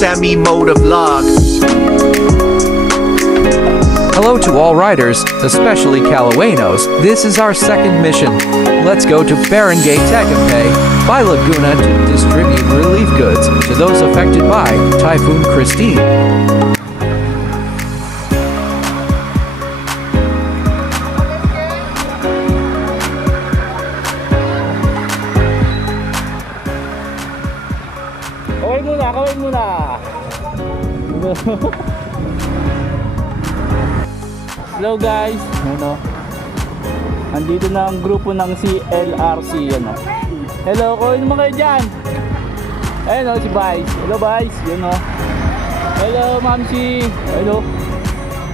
semi-moto vlog. Hello to all riders, especially Calawanos. This is our second mission. Let's go to Barangay Tagampay by Laguna to distribute relief goods to those affected by Typhoon Christine. Kawin muna. Hello guys, ano? Andito na ang grupo ng CLRC, ano? Hello, kawin mo kayo dyan. Ayun o, si Vice. Hello Vice, yun o. Hello Mamsi. Hello.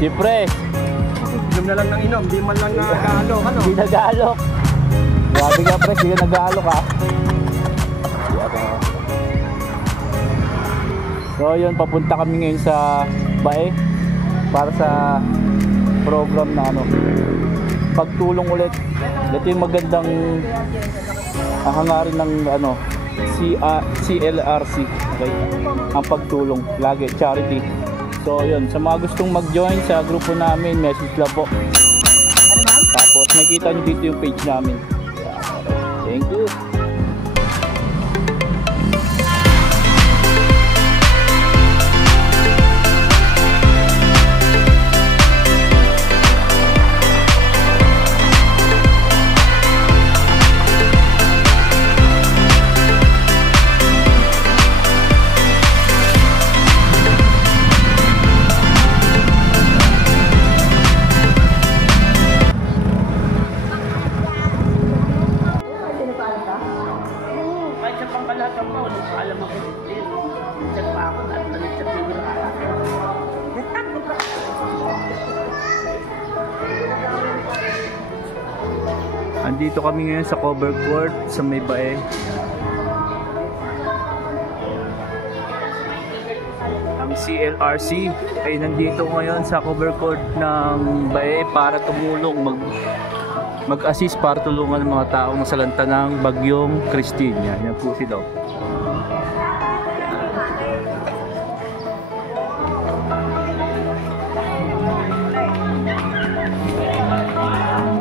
Si Pres. Inom na lang ng inom, di man lang nag-aalok, ano? Di nag-aalok. Grabe ka Pres, di ka nag-aalok ha. So yun, papunta kami ngayon sa Bae para sa program na ano, pagtulong ulit. Ito yung magandang hangarin ng ano, CLRC, okay? Ang pagtulong, lagi charity. So yun, sa mga gustong mag-join sa grupo namin, message lang po. Tapos makita nyo dito yung page namin. Thank you. Andito kami ngayon sa cover court sa may Bae. Ang CLRC ay nandito ngayon sa cover court ng Bae para tumulong, mag-assist para tulungan ng mga taong nasalanta ng bagyong Christine. Yan po sila.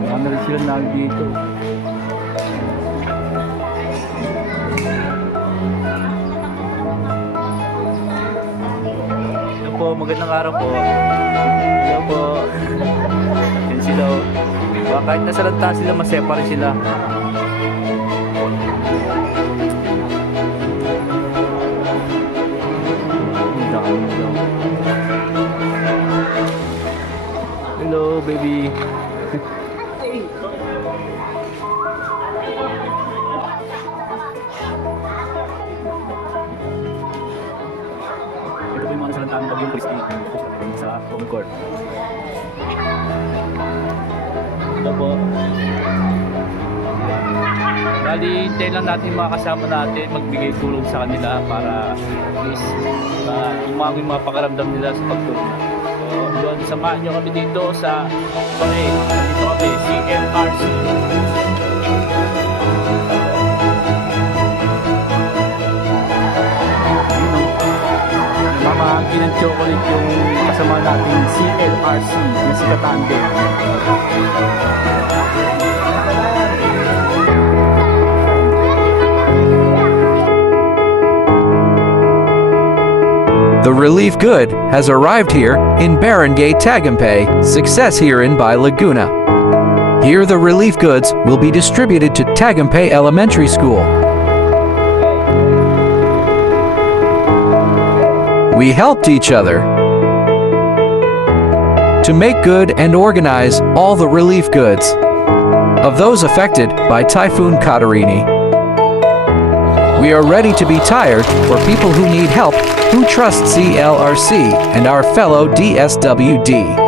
Ano rin sila nandito. Hello po, magandang araw po. Hello po. Yan sila. Kahit nasalanta sila, masepare sila. Hello baby. Ito po yung mga nasalantaan ng bagyong Christine sa cover court. Ito po. Bali, hintayin lang natin yung mga kasama natin magbigay tulong sa kanila para at least umangon yung mga pakaramdam nila sa pagtulong. So, doon, samahan nyo kami dito sa Bae. Dito kami, CLRC. Mamahangin ng chocolate yung kasama nating CLRC na si Katande. The relief good has arrived here in Barangay Tagampay, success here in Bay Laguna. Here the relief goods will be distributed to Tagampay Elementary School. We helped each other to make good and organize all the relief goods of those affected by Typhoon Katerini. We are ready to be tired for people who need help, who trust CLRC and our fellow DSWD.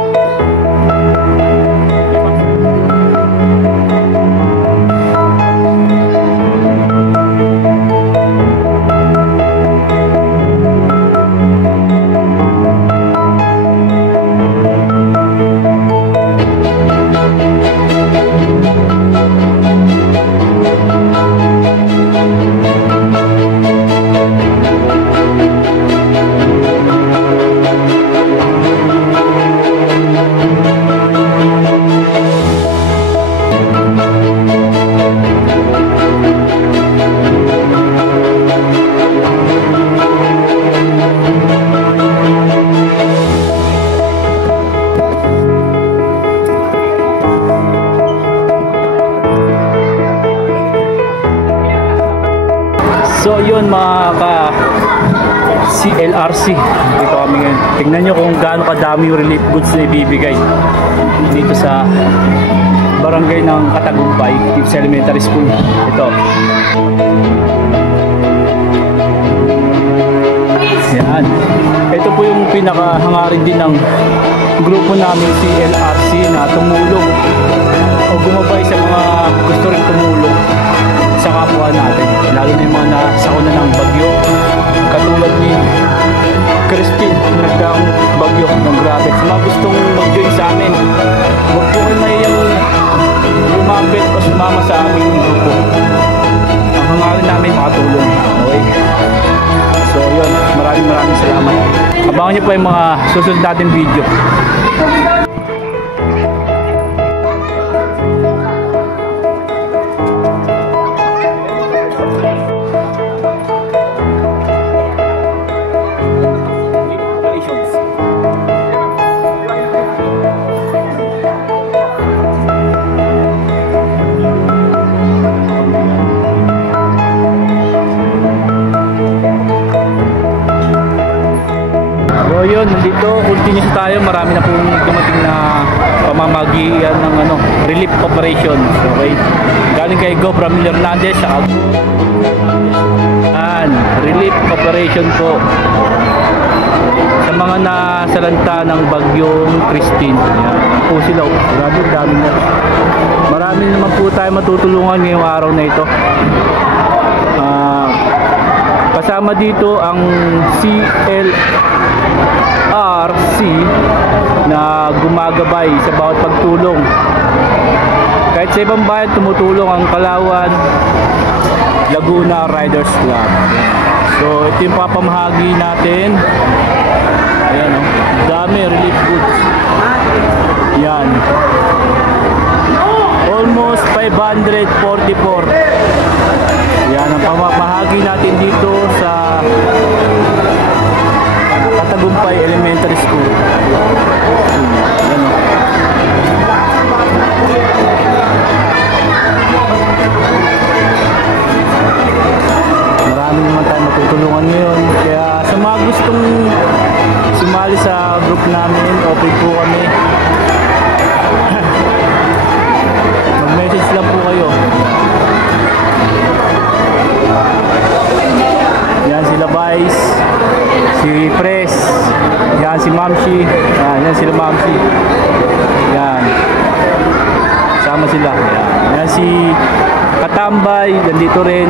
CLRC. Dito kami ngayon. Tingnan nyo kung gaano kadami yung relief goods na ibibigay dito sa barangay ng Katagumpay, dito sa elementary school. Ito. Yan. Ito po yung pinakahangarin din ng grupo namin CLRC na tumulong o gumabay sa mga gusto rin tumulong sa kapwa natin, lalo na yung mga nasakuna ng bagyo katulad ni Christine, nagdaang bagyo ng grabe. Sa mga gustong mag-join sa amin, huwag po kayo mahiyang lumapit o sumama sa aming grupo. Ang hangarin namin makatulong. Okay? So yun, maraming salamat. Abangan nyo po yung mga susunod natin video. So yun, nandito, continuous tayo. Marami na pong dumating na pamamagian ng relief operations. Okay? Galing kay Gov. Ramil Hernandez sa relief operation po sa mga nasalanta ng bagyong Christine. Yan po sila. Grabe, dami na. Marami naman po tayo matutulungan ngayong araw na ito. Kasama dito ang CLRC na gumagabay sa bawat pagtulong. Kahit sa ibang bayan tumutulong ang Kalawan Laguna Riders Club. So ito yung papamahagi natin. Ayan o, dami relief goods. Yan, almost 544. Yan ang pamamahagi natin dito sa Katagumpay Elementary School. Yan o. Marami naman tayo matutulungan ngayon. Kaya sa mga gustong sumali sa group namin, open po kami. Mag-message lang po kayo. Yan sila Vice, si Pres, yan si Mamsi, yan sila Mamsi. Yan. Sama sila. Yan si Katambay, nandito rin.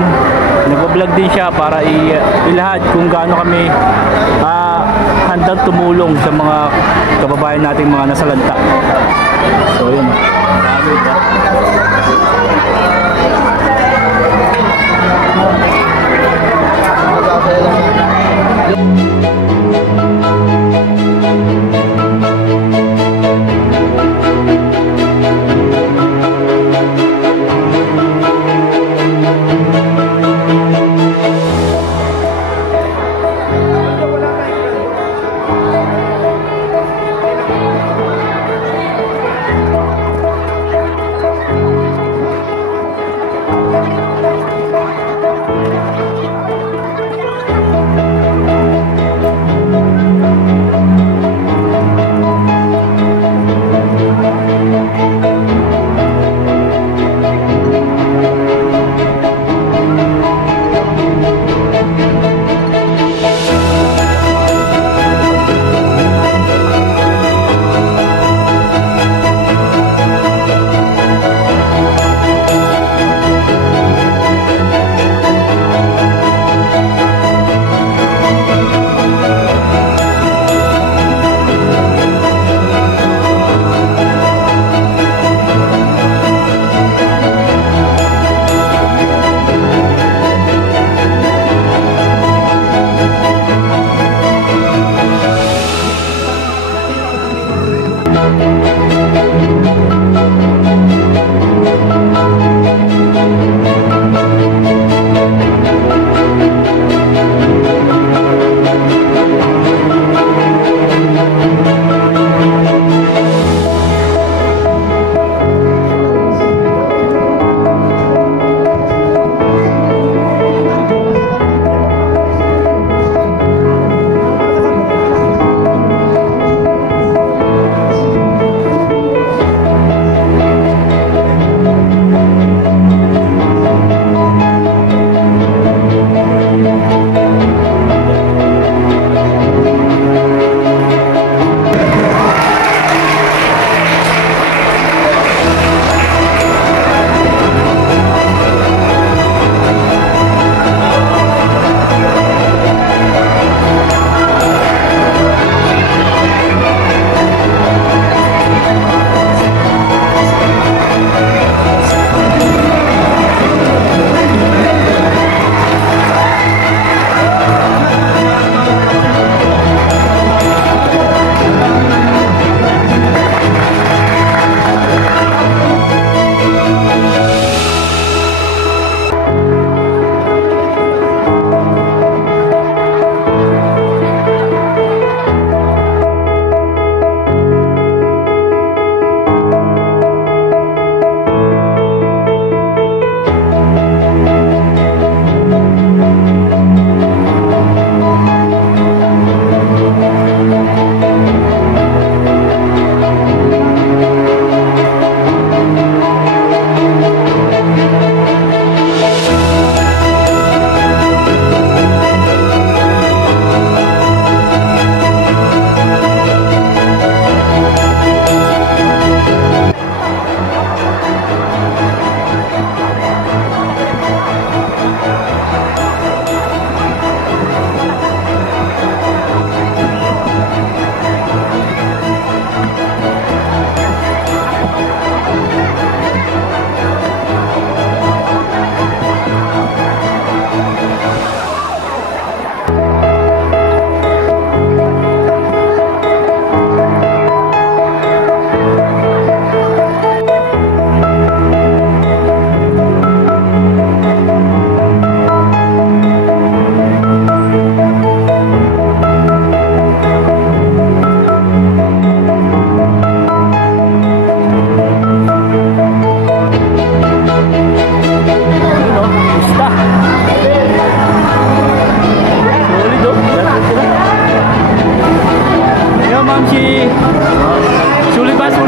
Nagpa-vlog din siya para ilahad kung gaano kami handang tumulong sa mga kababayan nating mga nasalanta. So yun.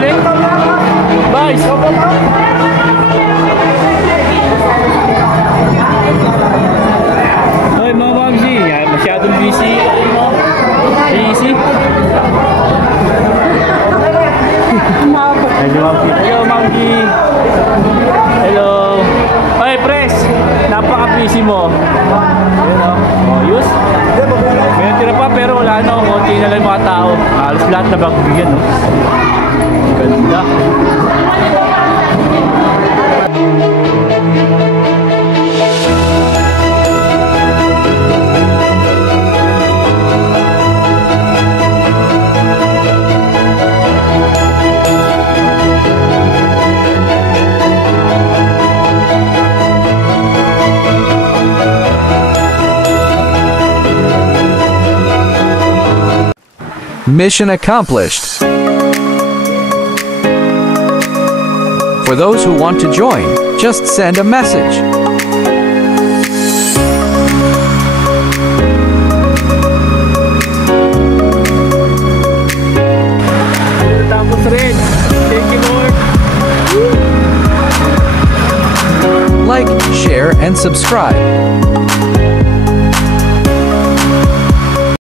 ulit. Vice. Ay, mga Mamsi. Masyadong busy. Busy. Hello, Mamsi. Hello. Ay, Pres. Napaka-busy mo. Ayan o. Oh, yus. May tira pa pero wala na. Konti na lang mga tao. Halos lahat na bagbigyan. No? Ganda. Mission accomplished. For those who want to join, just send a message. Tapos rin. Thank you, Lord. Like, share, and subscribe.